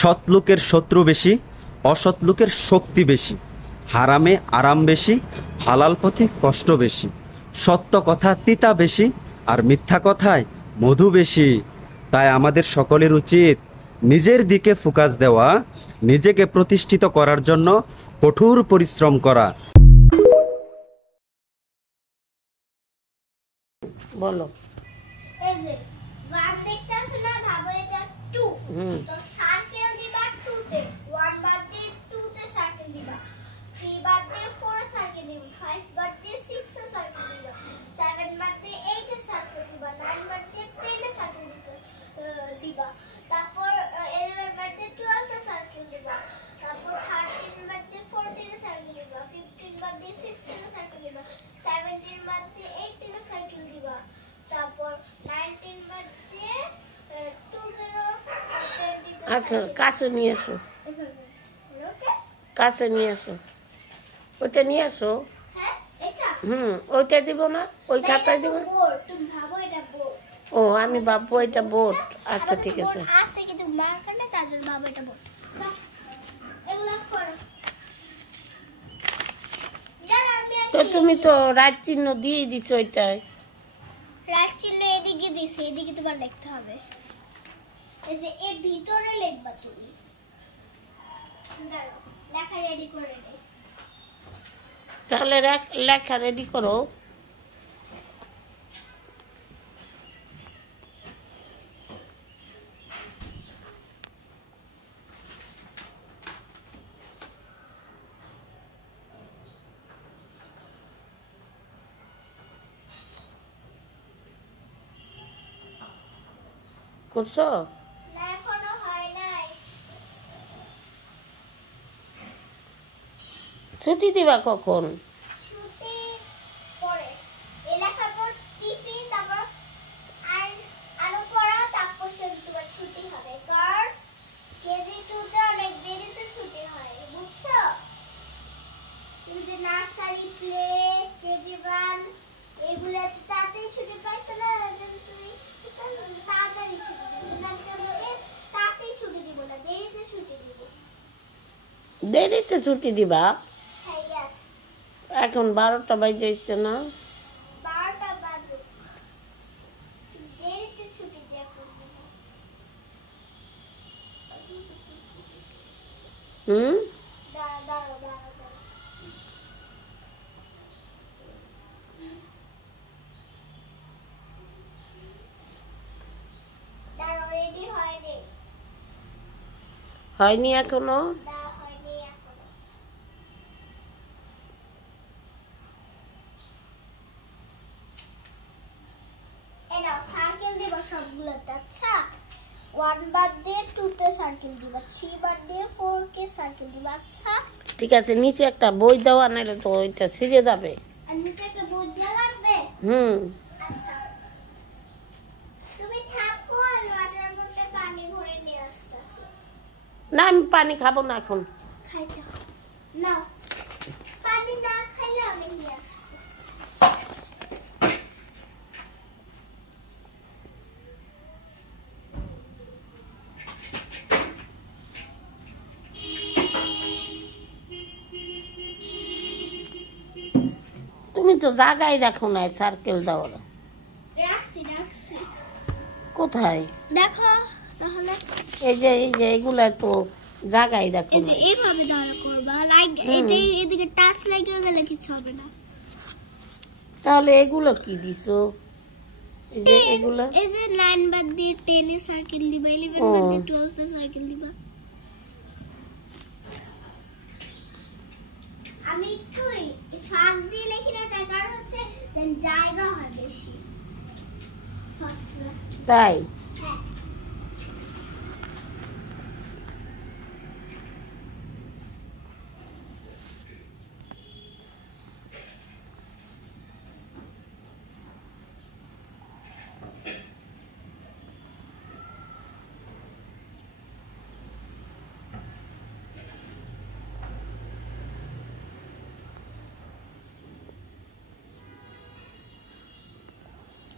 সৎ লোকের শত্রু বেশি, অসৎ লোকের শক্তি বেশি। হারামে আরাম বেশি, হালাল পথে কষ্ট বেশি। সত্য কথা তিতা বেশি, আর মিথ্যা কথায় মধু বেশি। তাই আমাদের সকলের উচিত নিজের দিকে ফোকাস দেওয়া, নিজেকে প্রতিষ্ঠিত করার জন্য কঠোর পরিশ্রম করা। বলো। এই যে 1 দেখতেছ না, ভাবো এটা 2, তো সার্কেল দিবা 2 তে, 1 বাদ দিয়ে 2 তে সার্কেল দিবা, 3 বাদ দিয়ে 4 এ সার্কেল দিবা, 5 বাদ দিয়ে 6 এ সার্কেল দিবা, 7 বাদ দিয়ে 8 এ সার্কেল দিবা, 9 বাদ দিয়ে 10 এ সার্কেল দিবা, তারপর 11 বাদ দিয়ে 12 এ সার্কেল দিবা, তারপর 13 বাদ দিয়ে 14 এ সার্কেল দিবা, 15 বাদ দিয়ে 16 এ সার্কেল দিবা, 17 বাদ দিয়ে 18 এ সার্কেল দিবা, তারপর 19 বাদ দিয়ে 20 আচ্ছা, কাছে নিয়ে এসো, ওকে। কাছে নিয়ে এসো, ওইটা নিয়ে এসো। হ্যাঁ, এটা ওইটা দিব না, ওই খাতায় দিব না। বোর্ড, তুমি ভাবো এটা বোর্ড। ও, আমি ভাববো এটা বোর্ড। আচ্ছা, ঠিক আছে। আছে কিন্তু মার্কার না, তার জন্য ভাবো এটা বোর্ড। এগুলো করো। জানো আমি তো তুমি তো রাইট চিহ্ন দিয়ে দিছো ওইটায়। রাইট চিহ্ন এদিকে দিছি, এদিকে তোমার লিখতে হবে। এই যে এর ভিতরে লিখবা তুমি। দাঁড়াও, লেখা রেডি করে নে। তাহলে লেখা রেডি করো। করছো? না, এখনো হয় নাই। ছুটি দিবা কখন? ছুটি পরে এই লেখার পর টিফিন, তারপর আরো পড়া, তারপর তোমার ছুটি হবে। কারণ কেজি 2 তে অনেক দেরিতে ছুটি হয়, বুঝছো? তুমি যে নার্সারি, প্লে, কেজি 1 এগুলোতে তাড়াতাড়ি ছুটি পাইছো না, তুমি তাড়াতাড়ি ছুটি দিবে না, তাড়াতাড়ি ছুটি দিব না, দেরিতে ছুটি দিব। দেরিতে ছুটি দিবা? হ্যাঁ, ইয়েস। এখন 12টা বাজে না? 12টা বাজে, দেরিতে ছুটি দেয়া করবে না। দাঁড়াও। রেডি হয়নি। হয়নি এখনো? হয়নি এখনো। এই নাও, সার্কেল দিবা সবগুলোতে। আচ্ছা, 1 বাদ দিয়ে 2 তে সার্কেল দিবা, 3 বাদ দিয়ে 4 কে সার্কেল দিবা। আচ্ছা, ঠিক আছে। নিচে একটা বই দেওয়া, নাহলে তো ওইটা ছিঁড়ে যাবে। আর নিচে একটা বোর্ড দেওয়া লাগবে। আচ্ছা, তুমি থাকো, আর ওয়াটার বোতলে পানি ভরে নিয়ে আসতেছি। না, আমি পানি খাবো না এখন। খাইতে হবে না, পানি না খাইলে আমি নিয়ে আসবো। তুমি তো জায়গায় রাখো না সার্কেল দেওয়ার। রাখছি। কোথায় দেখো তাহলে। এই যে এগুলা তো জায়গায় রাখো এই না। যে এইভাবে দাঁড়া করবা, লাইক এটা এদিকে টাচ লাগিয়ে গেলে কিছু হবে না। তাহলে এগুলো কি দিছো? এই যে এগুলা, এই যে 9 বাদ দিয়ে 10 এ সার্কেল দিবা, 11 বাদ দিয়ে 12 এ সার্কেল দিবা। আমি একটু ফাঁক দিয়ে লিখি না, তার কারণ হচ্ছে জায়গা হয় বেশি। তাই? হ্যাঁ।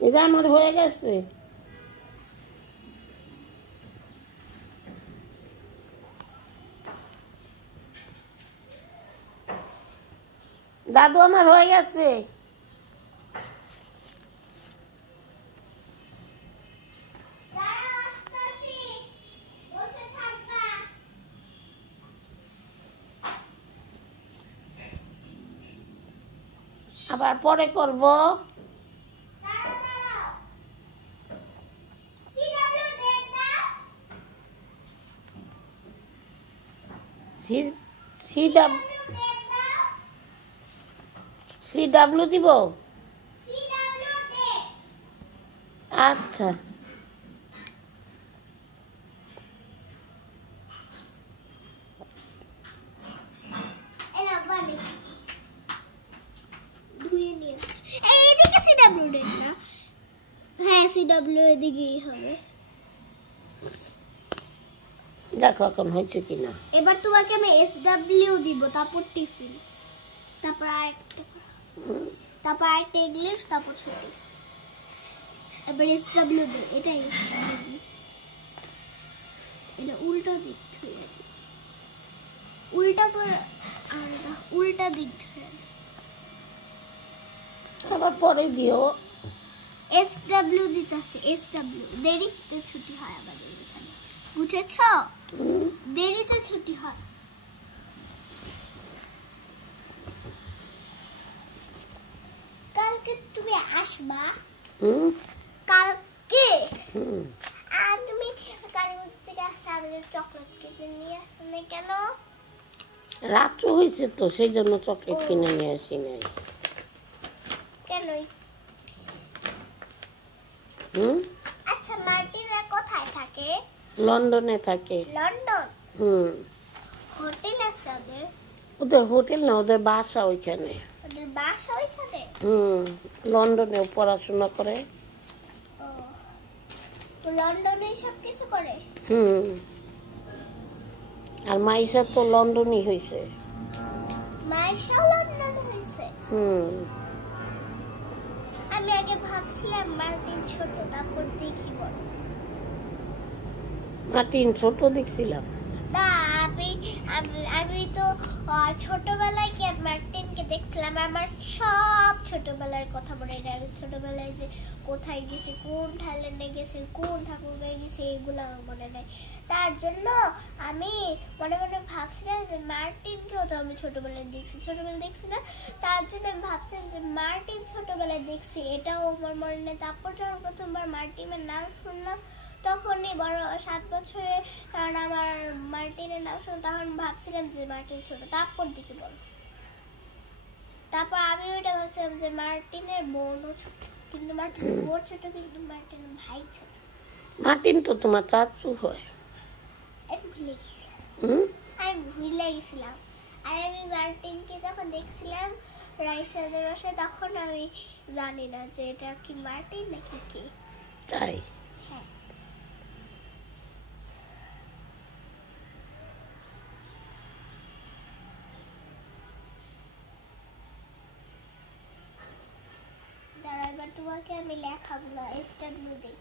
এটা আমার হয়ে গেছে। দাদু আমার হয়ে গেছে। দাঁড়াও, আসতেছি। বসে থাকবা। আবার পরে করব। দাঁড়াও, দাঁড়াও। CW ডেট দাও। CW ডেট দাও। দিব। CW date. আচ্ছা, এই নাও পানি। ধুয়ে নিয়ে আসছি। এইদিকে CW ডেট না। হ্যাঁ, CW এদিকেই হবে। দেখো এখন হয়েছে কিনা। এবার তোমাকে আমি SW দিব, তারপর টিফিন, তারপর আরেকটা, তারপর আরেকটা ইংলিশ, তারপর ছুটি। এবার SW দিই, এটা SW দিই। এটা উল্টো দিক ধরে দিই। উল্টা করে আর না, উল্টা দিক ধরে। আবার পরে দিও। SW দিতেছে, SW দেরিতে ছুটি হয় আমাদের এখানে, বুঝেছ? দেরিতে ছুটি হয়। কালকে তুমি আসবা? কালকে আর তুমি কালীগঞ্জ থেকে আসতে আমি চকলেট কিনে নিয়ে আসতে না কেন? রাত্র হয়েছে তো, সেই জন্য চকলেট কিনে নিয়ে আসি নাই। কেন? আচ্ছা, মার্টিনরা কোথায় থাকে? লন্ডনে থাকে। লন্ডন? হোটেল আছে ওদের? ওদের হোটেল না, ওদের বাসা ওইখানে। ওদের বাসা ওইখানে? লন্ডনে পড়াশোনা করে। ও লন্ডনে সব কিছু করে? আর মাইশা তো লন্ডনই হয়েছে। মাইশাও লন্ডন হয়েছে? আমি আগে ভাবছিলাম মার্টিন ছোট, তারপর দেখি বড়। মার্টিন ছোট দেখছিলাম না, আমি তো ছোটবেলায় কি মার্টিনকে দেখছিলাম। আমার সব ছোটবেলার কথা মনে নেই। আমি ছোটবেলায় যে কোথায় গেছি, কোন থাইল্যান্ডে গেছি, কোন ঠাকুরগাঁয়ে গেছি, এগুলো আমার মনে নেই। তার জন্য আমি মনে মনে ভাবছিলাম যে মার্টিনকেও তো আমি ছোটবেলায় দেখছি না। তার জন্য আমি ভাবছিলাম যে মার্টিন ছোটবেলায় দেখছি, এটাও আমার মনে নেই। তারপর যখন প্রথমবার মার্টিনের নাম শুনলাম, তখনই বড় 7 বছরে কারণ আমার মার্টিনের নাম শুনে, তখন ভাবছিলাম যে মার্টিন ছোট। তারপর দিকে বল, তারপর আমি ওইটা ভাবছিলাম যে মার্টিনের বোনও ছোট, কিন্তু মার্টিনের বোন ছোট, কিন্তু মার্টিনের ভাই ছোট। মার্টিন তো তোমার চাচু হয়। আমি ভুলে গেছিলাম। আর আমি মার্টিনকে যখন দেখছিলাম রাইসাদের বাসায়, তখন আমি জানি না যে এটা কি মার্টিন নাকি কে। তাই? হ্যাঁ। দাঁড়া, এবার তোমাকে আমি লেখাগুলো SW দিই।